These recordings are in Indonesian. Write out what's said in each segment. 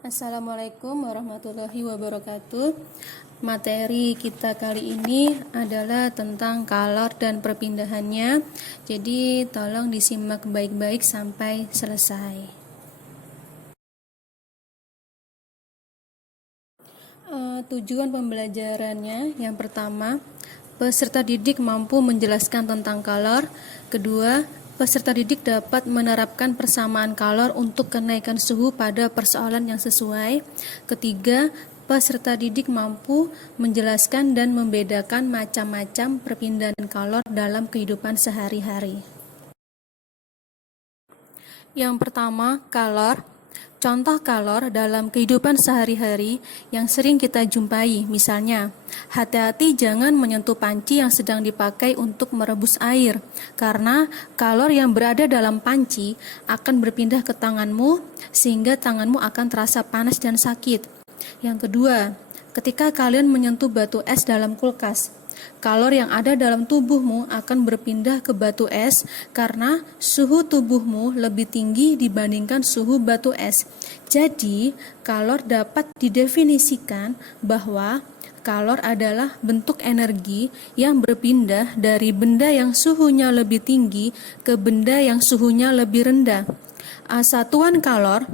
Assalamualaikum warahmatullahi wabarakatuh. Materi kita kali ini adalah tentang kalor dan perpindahannya. Jadi tolong disimak baik-baik sampai selesai. Tujuan pembelajarannya yang pertama, peserta didik mampu menjelaskan tentang kalor. Kedua, peserta didik dapat menerapkan persamaan kalor untuk kenaikan suhu pada persoalan yang sesuai. Ketiga, peserta didik mampu menjelaskan dan membedakan macam-macam perpindahan kalor dalam kehidupan sehari-hari. Yang pertama, kalor. Contoh kalor dalam kehidupan sehari-hari yang sering kita jumpai, misalnya, hati-hati jangan menyentuh panci yang sedang dipakai untuk merebus air, karena kalor yang berada dalam panci akan berpindah ke tanganmu, sehingga tanganmu akan terasa panas dan sakit. Yang kedua, ketika kalian menyentuh batu es dalam kulkas, kalor yang ada dalam tubuhmu akan berpindah ke batu es karena suhu tubuhmu lebih tinggi dibandingkan suhu batu es. Jadi, kalor dapat didefinisikan bahwa kalor adalah bentuk energi yang berpindah dari benda yang suhunya lebih tinggi ke benda yang suhunya lebih rendah. Satuan kalor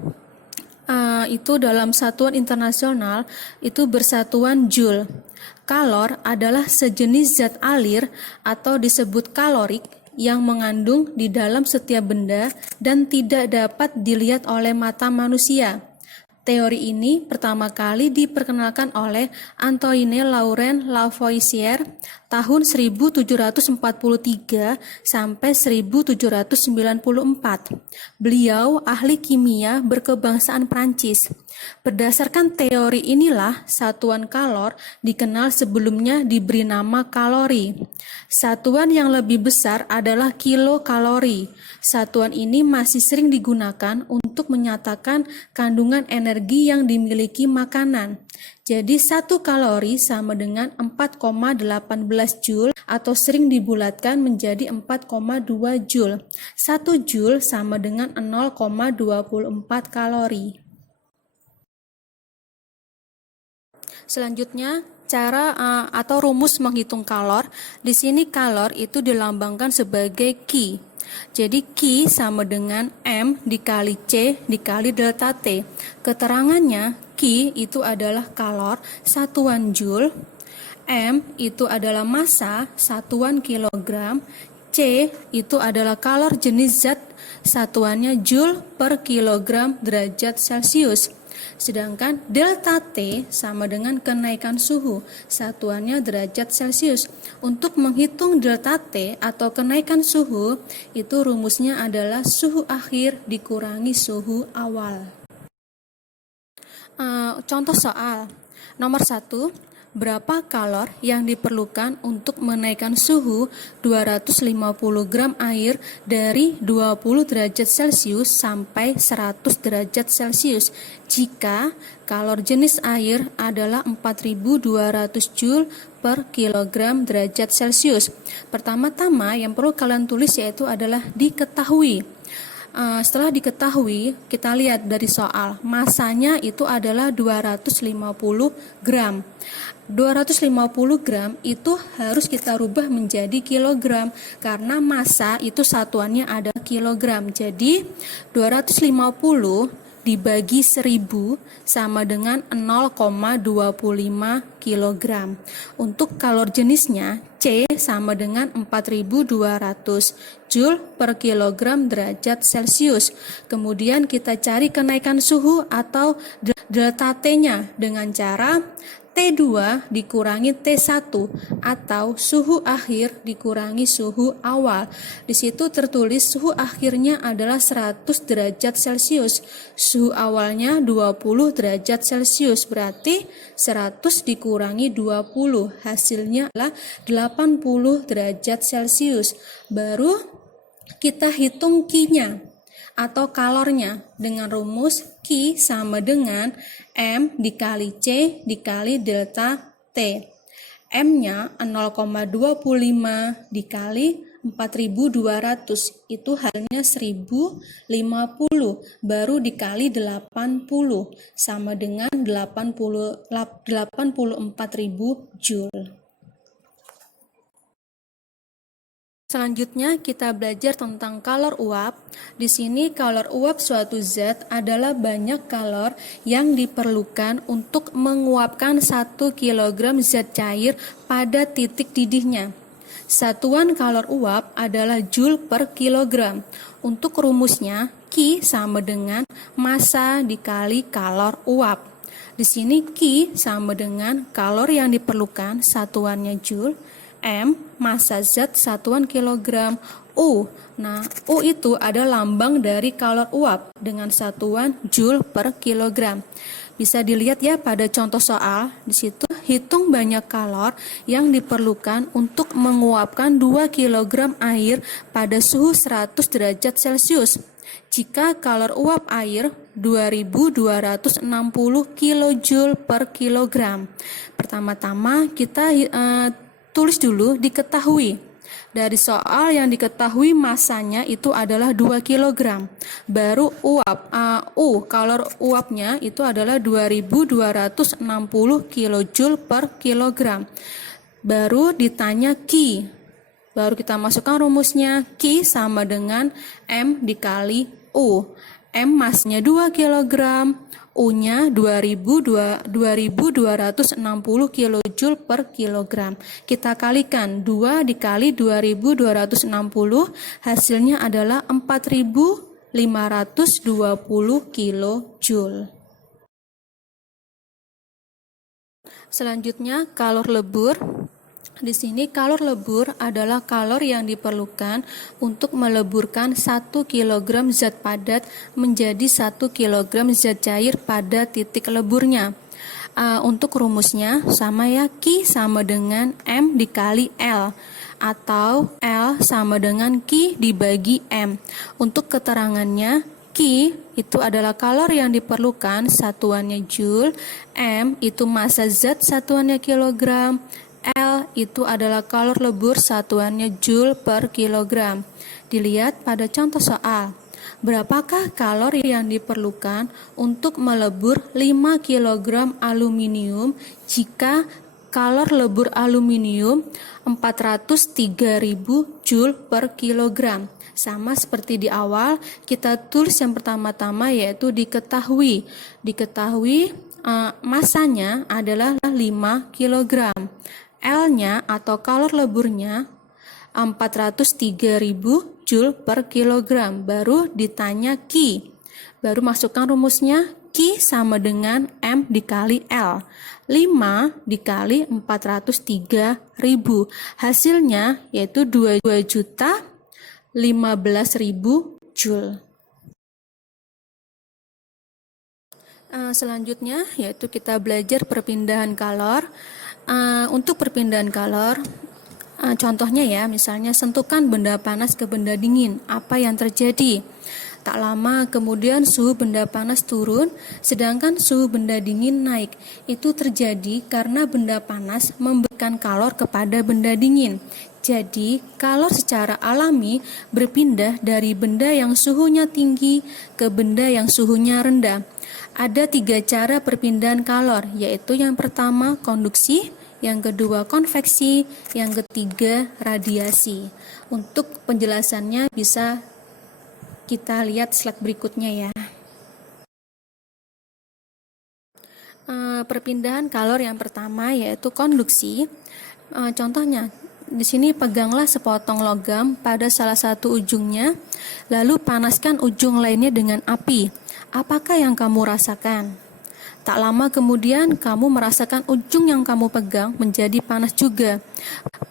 itu dalam satuan internasional itu bersatuan Joule. Kalor adalah sejenis zat alir atau disebut kalorik yang mengandung di dalam setiap benda dan tidak dapat dilihat oleh mata manusia. Teori ini pertama kali diperkenalkan oleh Antoine Laurent Lavoisier tahun 1743 sampai 1794. Beliau ahli kimia berkebangsaan Prancis. Berdasarkan teori inilah satuan kalor dikenal sebelumnya diberi nama kalori. Satuan yang lebih besar adalah kilokalori. Satuan ini masih sering digunakan untuk menyatakan kandungan energi yang dimiliki makanan. Jadi 1 kalori sama dengan 4,18 Joule atau sering dibulatkan menjadi 4,2 Joule. 1 Joule sama dengan 0,24 kalori. Selanjutnya, cara atau rumus menghitung kalor. Di sini kalor itu dilambangkan sebagai Ki. Jadi Ki sama dengan M dikali C dikali delta T. Keterangannya, Ki itu adalah kalor satuan Joule, M itu adalah massa satuan kilogram, C itu adalah kalor jenis zat satuannya Joule per kilogram derajat Celcius. Sedangkan delta T sama dengan kenaikan suhu, satuannya derajat Celcius. Untuk menghitung delta T atau kenaikan suhu, itu rumusnya adalah suhu akhir dikurangi suhu awal. Contoh soal, nomor 1. Berapa kalor yang diperlukan untuk menaikkan suhu 250 gram air dari 20 derajat Celcius sampai 100 derajat Celcius jika kalor jenis air adalah 4200 Joule per kilogram derajat Celcius. Pertama-tama yang perlu kalian tulis yaitu adalah diketahui. Setelah diketahui, kita lihat dari soal, masanya itu adalah 250 gram. 250 gram itu harus kita rubah menjadi kilogram karena massa itu satuannya ada kilogram. Jadi 250 dibagi 1000 sama dengan 0,25 kilogram. Untuk kalor jenisnya C sama dengan 4200 Joule per kilogram derajat Celcius. Kemudian kita cari kenaikan suhu atau delta T-nya dengan cara T2 dikurangi T1 atau suhu akhir dikurangi suhu awal. Di situ tertulis suhu akhirnya adalah 100 derajat Celcius. Suhu awalnya 20 derajat Celcius. Berarti 100 dikurangi 20. Hasilnya adalah 80 derajat Celcius. Baru kita hitung Q-nya atau kalornya dengan rumus Q sama dengan M dikali C dikali delta T. M-nya 0,25 dikali 4.200, itu halnya 1.050, baru dikali 80, sama dengan 84.000 Joule. Selanjutnya kita belajar tentang kalor uap. Di sini kalor uap suatu zat adalah banyak kalor yang diperlukan untuk menguapkan 1 kg zat cair pada titik didihnya. Satuan kalor uap adalah Joule per kilogram. Untuk rumusnya, Q sama dengan massa dikali kalor uap. Di sini Q sama dengan kalor yang diperlukan, satuannya Joule, M, massa zat satuan kilogram, U. Nah, U itu ada lambang dari kalor uap dengan satuan Joule per kilogram. Bisa dilihat ya pada contoh soal, di situ hitung banyak kalor yang diperlukan untuk menguapkan 2 kg air pada suhu 100 derajat Celcius. Jika kalor uap air 2260 kJ per kilogram. Pertama-tama kita tulis dulu diketahui. Dari soal yang diketahui masanya itu adalah 2 kg. Baru uap, kalor uapnya itu adalah 2260 kJ per kilogram. Baru ditanya Q. Baru kita masukkan rumusnya, Q sama dengan M dikali U. M masnya 2 kg, U-nya 2260 kJ per kilogram. Kita kalikan 2 dikali 2260, hasilnya adalah 4520 kJ. Selanjutnya kalor lebur. Di sini kalor lebur adalah kalor yang diperlukan untuk meleburkan 1 kg zat padat menjadi 1 kg zat cair pada titik leburnya. Untuk rumusnya sama ya, Q sama dengan M dikali L, atau L sama dengan Q dibagi M. Untuk keterangannya, Q itu adalah kalor yang diperlukan, satuannya Joule, M itu massa zat satuannya kilogram, L itu adalah kalor lebur satuannya Joule per kilogram. Dilihat pada contoh soal. Berapakah kalor yang diperlukan untuk melebur 5 kg aluminium jika kalor lebur aluminium 403.000 Joule per kilogram? Sama seperti di awal, kita tulis yang pertama-tama yaitu diketahui. Masanya adalah 5 kg. L-nya atau kalor leburnya 403.000 Joule per kilogram. Baru ditanya Q. Baru masukkan rumusnya, Q sama dengan M dikali L. 5 dikali 403.000. Hasilnya yaitu 2.015.000 Joule. Selanjutnya yaitu kita belajar perpindahan kalor. Untuk perpindahan kalor, contohnya ya, misalnya sentuhkan benda panas ke benda dingin, apa yang terjadi? Tak lama kemudian suhu benda panas turun, sedangkan suhu benda dingin naik. Itu terjadi karena benda panas memberikan kalor kepada benda dingin. Jadi, kalor secara alami berpindah dari benda yang suhunya tinggi ke benda yang suhunya rendah. Ada 3 cara perpindahan kalor, yaitu yang pertama konduksi, yang kedua konveksi, yang ketiga radiasi. Untuk penjelasannya bisa kita lihat slide berikutnya ya. Perpindahan kalor yang pertama yaitu konduksi. Contohnya, di sini peganglah sepotong logam pada salah satu ujungnya, lalu panaskan ujung lainnya dengan api. Apakah yang kamu rasakan? Tak lama kemudian kamu merasakan ujung yang kamu pegang menjadi panas juga.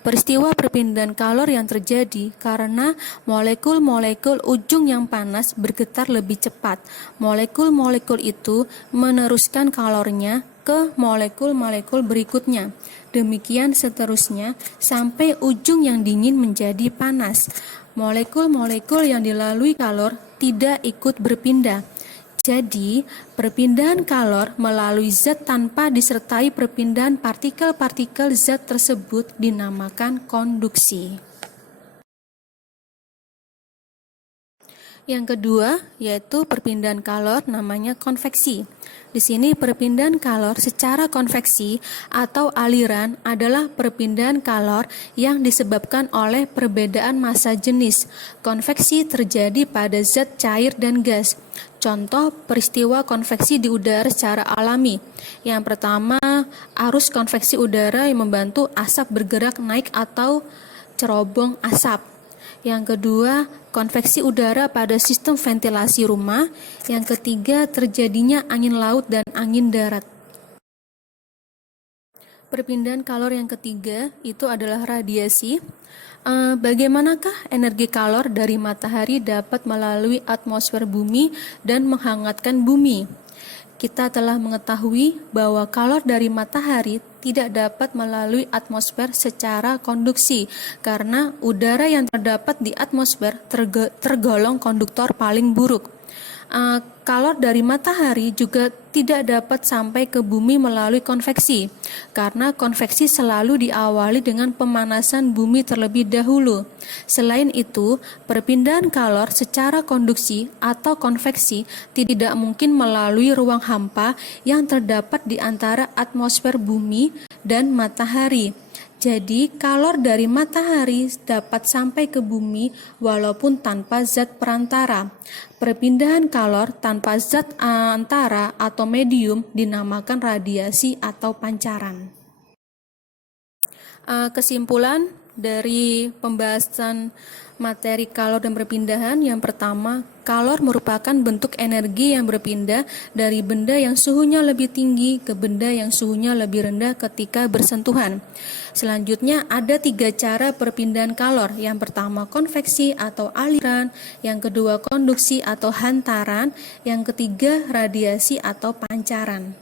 Peristiwa perpindahan kalor yang terjadi karena molekul-molekul ujung yang panas bergetar lebih cepat. Molekul-molekul itu meneruskan kalornya ke molekul-molekul berikutnya. Demikian seterusnya sampai ujung yang dingin menjadi panas. Molekul-molekul yang dilalui kalor tidak ikut berpindah. Jadi, perpindahan kalor melalui zat tanpa disertai perpindahan partikel-partikel zat tersebut dinamakan konduksi. Yang kedua yaitu perpindahan kalor namanya konveksi. Di sini perpindahan kalor secara konveksi atau aliran adalah perpindahan kalor yang disebabkan oleh perbedaan massa jenis. Konveksi terjadi pada zat cair dan gas. Contoh peristiwa konveksi di udara secara alami. Yang pertama, arus konveksi udara yang membantu asap bergerak naik atau cerobong asap. Yang kedua, konveksi udara pada sistem ventilasi rumah. Yang ketiga, terjadinya angin laut dan angin darat. Perpindahan kalor yang ketiga itu adalah radiasi. Bagaimanakah energi kalor dari matahari dapat melalui atmosfer bumi dan menghangatkan bumi? Kita telah mengetahui bahwa kalor dari matahari tidak dapat melalui atmosfer secara konduksi karena udara yang terdapat di atmosfer tergolong konduktor paling buruk. Kalor dari matahari juga tidak dapat sampai ke bumi melalui konveksi karena konveksi selalu diawali dengan pemanasan bumi terlebih dahulu. Selain itu, perpindahan kalor secara konduksi atau konveksi tidak mungkin melalui ruang hampa yang terdapat di antara atmosfer bumi dan matahari. Jadi, kalor dari matahari dapat sampai ke bumi walaupun tanpa zat perantara. Perpindahan kalor tanpa zat antara atau medium dinamakan radiasi atau pancaran. Kesimpulan dari pembahasan materi kalor dan perpindahan, yang pertama, kalor merupakan bentuk energi yang berpindah dari benda yang suhunya lebih tinggi ke benda yang suhunya lebih rendah ketika bersentuhan. Selanjutnya ada 3 cara perpindahan kalor. Yang pertama konveksi atau aliran, yang kedua konduksi atau hantaran, yang ketiga radiasi atau pancaran.